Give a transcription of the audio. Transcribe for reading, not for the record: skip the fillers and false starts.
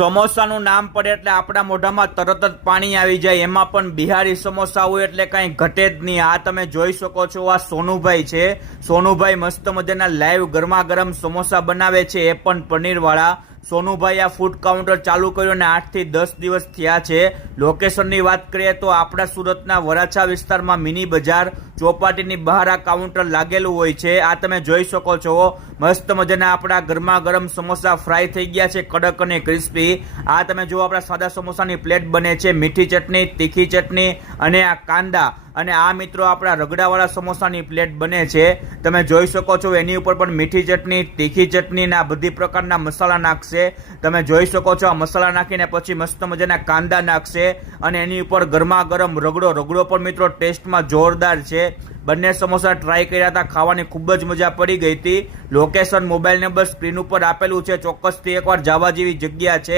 સમોસાનું નામ પડે એટલે આપણા મોઢામાં તરત જ પાણી આવી જાય, એમાં પણ બિહારી સમોસા હોય એટલે કંઈ ઘટે જ નહીં। આ તમે જોઈ શકો છો, આ સોનુભાઈ છે। સોનુભાઈ મસ્ત મજાના લાઈવ ગરમા ગરમ સમોસા બનાવે છે, એ પણ પનીરવાળા। સોનુભાઈ આ ફૂડ કાઉન્ટર ચાલુ કર્યું અને 8 થી 10 દિવસ થયા છે। લોકેશનની વાત કરીએ તો આપણા સુરતના વરાછા વિસ્તારમાં મિની બજાર ચોપાટીની બહાર આ કાઉન્ટર લાગેલું હોય છે। આ તમે જોઈ શકો છો, મસ્ત મજાના આપણા ગરમા ગરમ સમોસા ફ્રાય થઈ ગયા છે, કડક અને ક્રિસ્પી। આ તમે જો આપણા સાદા સમોસાની પ્લેટ બને છે, મીઠી ચટણી, તીખી ચટણી અને આ કાંદા, અને આ મિત્રો આપણા રગડાવાળા સમોસાની પ્લેટ બને છે। તમે જોઈ શકો છો, એની ઉપર પણ મીઠી ચટણી, તીખી ચટણી ને આ બધી પ્રકારના મસાલા નાખશે। તમે જોઈ શકો છો, આ મસાલા નાખીને પછી મસ્ત મજાના કાંદા નાખશે અને એની ઉપર ગરમા ગરમ રગડો પણ મિત્રો ટેસ્ટમાં જોરદાર છે। બંને સમોસા ટ્રાય કર્યા હતા, ખાવાની ખૂબ જ મજા પડી ગઈ હતી। લોકેશન, મોબાઈલ નંબર સ્ક્રીન ઉપર આપેલું છે, ચોક્કસથી એકવાર જવા જેવી જગ્યા છે।